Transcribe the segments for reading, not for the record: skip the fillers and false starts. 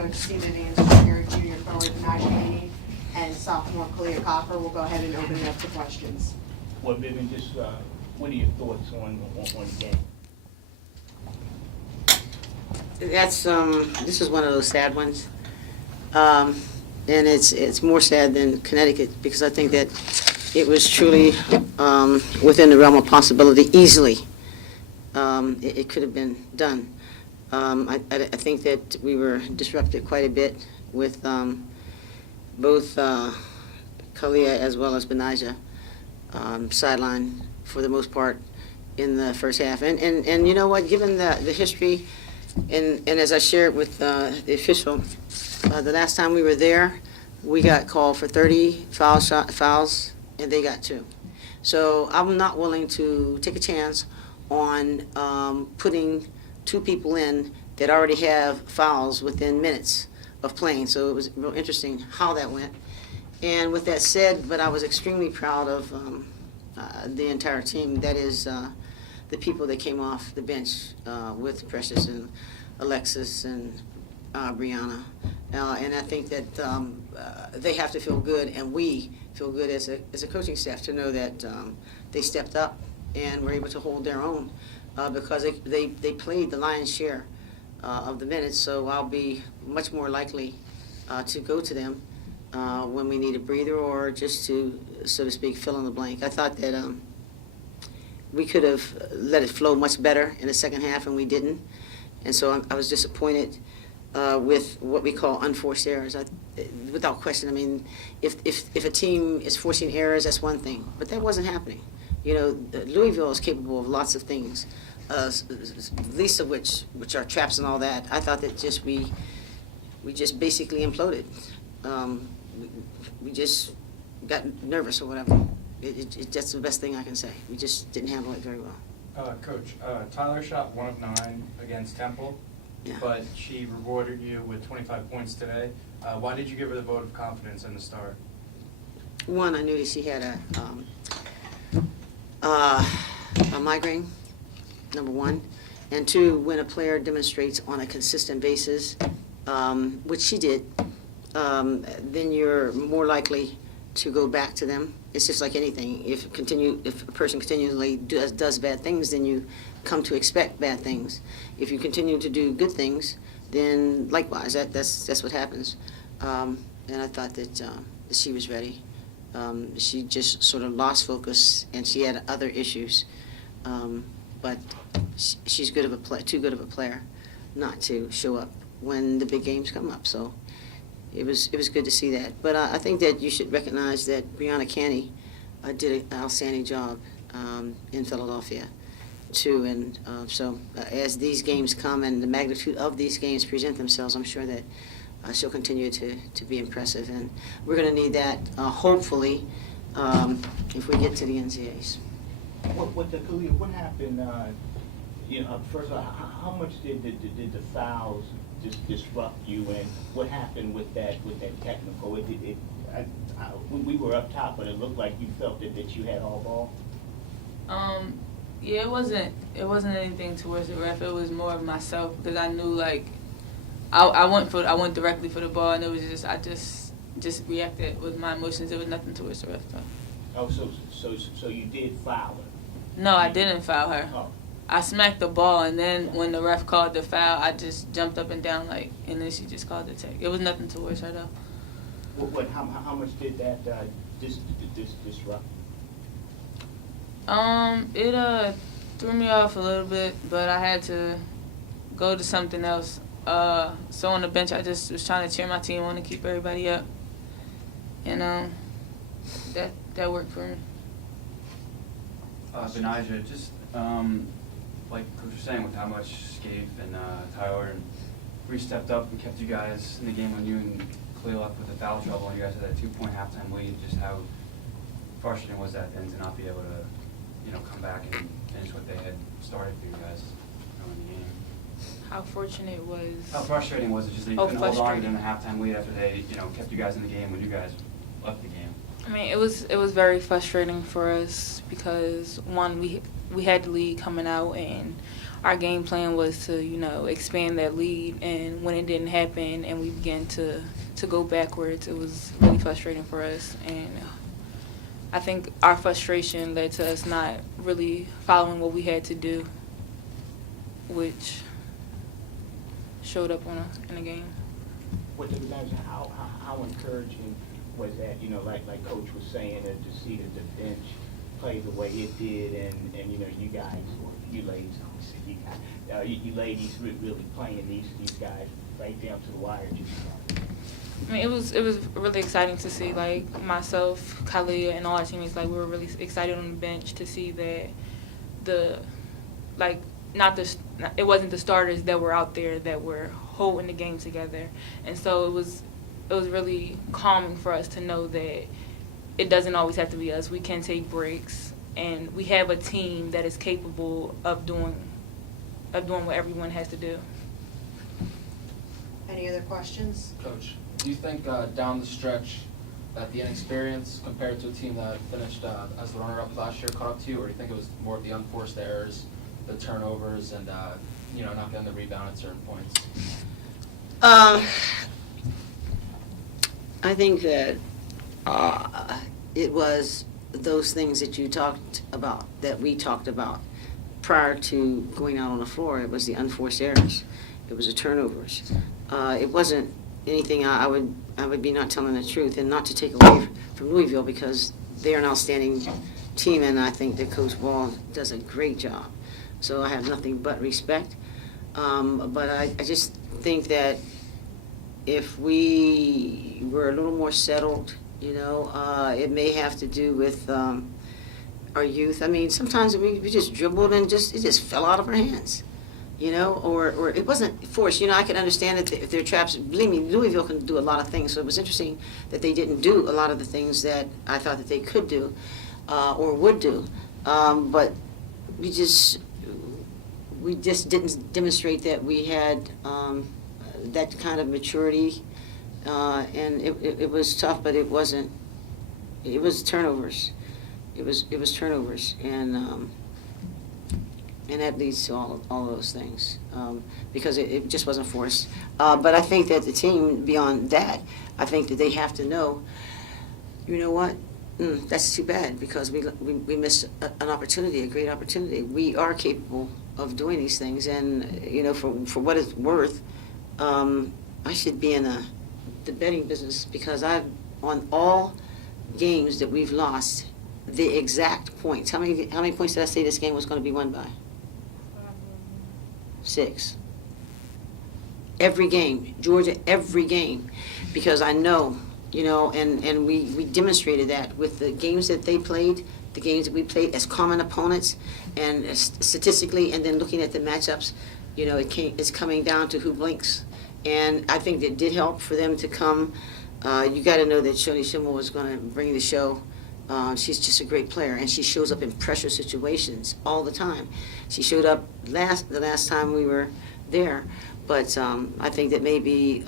coach, see Vivian Stringer, junior forward Betnijah, Laney, and sophomore Kahleah. We'll go ahead and open it up to questions. Well, Vivian, just what are your thoughts on the game? That's this is one of those sad ones, and it's more sad than Connecticut because I think that it was truly within the realm of possibility. Easily, it could have been done. I think that we were disrupted quite a bit with both Kahleah as well as Betnijah sideline for the most part in the first half. And you know what, given the history, and as I shared with the official, the last time we were there, we got called for 30 fouls, and they got 2. So I'm not willing to take a chance on putting 2 people in that already have fouls within minutes of playing. So it was real interesting how that went. And with that said, but I was extremely proud of the entire team. That is the people that came off the bench with Precious and Alexis and Brianna. And I think that they have to feel good, and we feel good as a coaching staff to know that they stepped up and were able to hold their own because they played the lion's share of the minutes. So I'll be much more likely to go to them when we need a breather or just to, so to speak, fill in the blank. I thought that we could have let it flow much better in the second half, and we didn't. And so I was disappointed with what we call unforced errors. Without question, I mean, if a team is forcing errors, that's one thing, but that wasn't happening. You know, Louisville is capable of lots of things, least of which are traps and all that. I thought that we just basically imploded. We just got nervous or whatever. That's the best thing I can say. We just didn't handle it very well. Coach, Tyler shot 1 of 9 against Temple, Yeah. but she rewarded you with 25 points today. Why did you give her the vote of confidence in the start? One, I knew that she had a migraine, number one. And 2, when a player demonstrates on a consistent basis, which she did, then you're more likely to go back to them. It's just like anything. If a person continually does bad things, then you come to expect bad things. If you continue to do good things, then likewise, that's what happens. And I thought that she was ready. She just sort of lost focus, and she had other issues. But she's too good of a player not to show up when the big games come up. So it was good to see that. But I think that you should recognize that Brianna Canny did an outstanding job in Philadelphia too. And so as these games come and the magnitude of these games present themselves, I'm sure that she'll continue to be impressive. And we're going to need that hopefully if we get to the NCAAs. Kahleah, what happened? First of all, how much did the fouls just disrupt you, and what happened with that technical? We were up top, but it looked like you felt that you had all ball. Yeah, it wasn't anything towards the ref. It was more of myself because I knew like I went directly for the ball, and it was just I just reacted with my emotions. It was nothing towards the ref though. Oh, so you did foul her? No, I didn't foul her. Oh. I smacked the ball, and then when the ref called the foul, I just jumped up and down and then she just called the tech. It was nothing towards her though. How much did that disrupt? It threw me off a little bit, but I had to go to something else. So on the bench, I just was trying to cheer my team on and keep everybody up, and that worked for me. Betnijah, just like Coach was saying, with how much Scaife and Tyler and Bree stepped up and kept you guys in the game when you and Kahleah left with the foul trouble, and you guys had that 2-point halftime lead. Just how frustrating was that then to not be able to, come back and finish what they had started for you guys in the game? How fortunate was? How frustrating was it just that you couldn't hold on to the halftime lead after they, kept you guys in the game when you guys left the game? I mean, it was very frustrating for us because one, we had the lead coming out, and our game plan was to, expand that lead. And when it didn't happen and we began to go backwards, it was really frustrating for us. And I think our frustration led to us not really following what we had to do, which showed up in the game. What did how encouraging was that? Like Coach was saying, to see that the bench play the way it did, and you guys, or you ladies, you ladies really playing these guys right down to the wire. I mean, it was really exciting to see, like, myself, Kahleah, and all our teammates, like, we were really excited on the bench to see that it wasn't the starters that were out there that were holding the game together. And so it was really calming for us to know that it doesn't always have to be us. We can take breaks, and we have a team that is capable of doing what everyone has to do. Any other questions? Coach, do you think down the stretch that the inexperience compared to a team that finished as the runner-up last year caught up to you, or do you think it was more of the unforced errors, the turnovers, and not getting the rebound at certain points? I think that it was those things that you talked about, that we talked about prior to going out on the floor. It was the unforced errors. It was the turnovers. It wasn't anything. I would be not telling the truth, and not to take away from Louisville, because they're an outstanding team, and I think that Coach Ball does a great job. So I have nothing but respect. But I just think that if we were a little more settled, it may have to do with our youth. I mean, sometimes we just dribbled and it just fell out of our hands, or it wasn't forced. I can understand it if they're traps. Believe me, Louisville can do a lot of things. So it was interesting that they didn't do a lot of the things that I thought that they could do or would do. But we just didn't demonstrate that we had that kind of maturity, and it was tough, but it wasn't. It was turnovers. It was turnovers, and that leads to all of those things, because it just wasn't forced. But I think that the team, beyond that, I think that they have to know, what, that's too bad, because we missed an opportunity, a great opportunity. We are capable of doing these things, and for what it's worth, I should be in the betting business, because on all games that we've lost, the exact points. How many points did I say this game was going to be won by? 6. Every game, Georgia, every game, because I know, and we demonstrated that with the games that they played, the games that we played as common opponents, and statistically, and then looking at the matchups, it's coming down to who blinks. And I think that did help for them to come. You got to know that Shoni Schimmel was going to bring the show. She's just a great player, and she shows up in pressure situations all the time. She showed up the last time we were there, but I think that maybe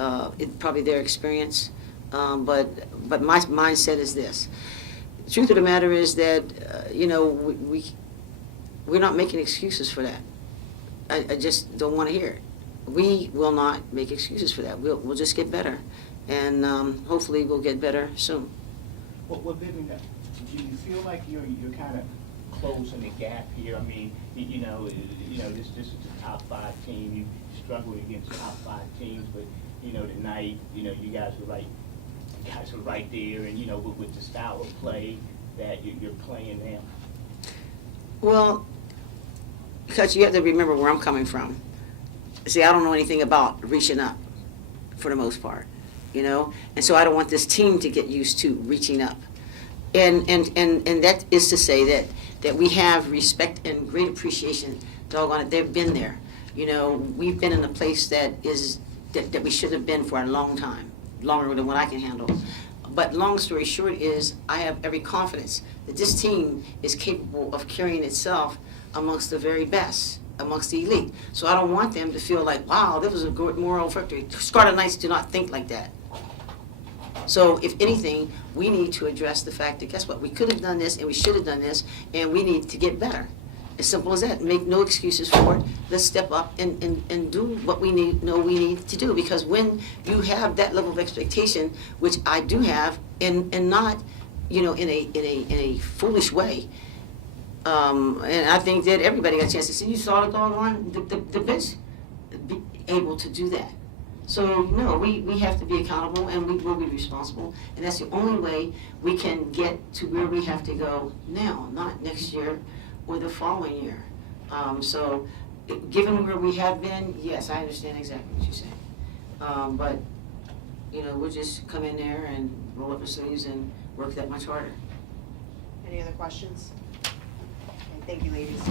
probably their experience. But my mindset is this: the truth of the matter is that we're not making excuses for that. I just don't want to hear it. We will not make excuses for that. We'll just get better, and hopefully we'll get better soon. Well, Vivian, do you feel like you're kind of closing the gap here? I mean, this is a top 5 team. You struggled against top 5 teams, but tonight, you guys were right there, and with the style of play that you're playing now. Well, because you have to remember where I'm coming from. See, I don't know anything about reaching up, for the most part, and so I don't want this team to get used to reaching up. And that is to say that we have respect and great appreciation. Doggone it, they've been there. We've been in a place that we should have been for a long time, longer than what I can handle. But long story short is, I have every confidence that this team is capable of carrying itself amongst the very best, amongst the elite. So I don't want them to feel like, wow, this was a good moral victory. Scarlet Knights do not think like that. So if anything, we need to address the fact that, guess what, we could have done this and we should have done this, and we need to get better. As simple as that. Make no excuses for it. Let's step up and do what we need to do. Because when you have that level of expectation, which I do have, and not, in a foolish way, and I think that everybody got a chance to see. You saw the doggone the bench be able to do that. So no, we have to be accountable and we will be responsible, and that's the only way we can get to where we have to go now, not next year or the following year. So, given where we have been, yes, I understand exactly what you're saying. But we'll just come in there and roll up our sleeves and work that much harder. Any other questions? Okay, thank you, ladies.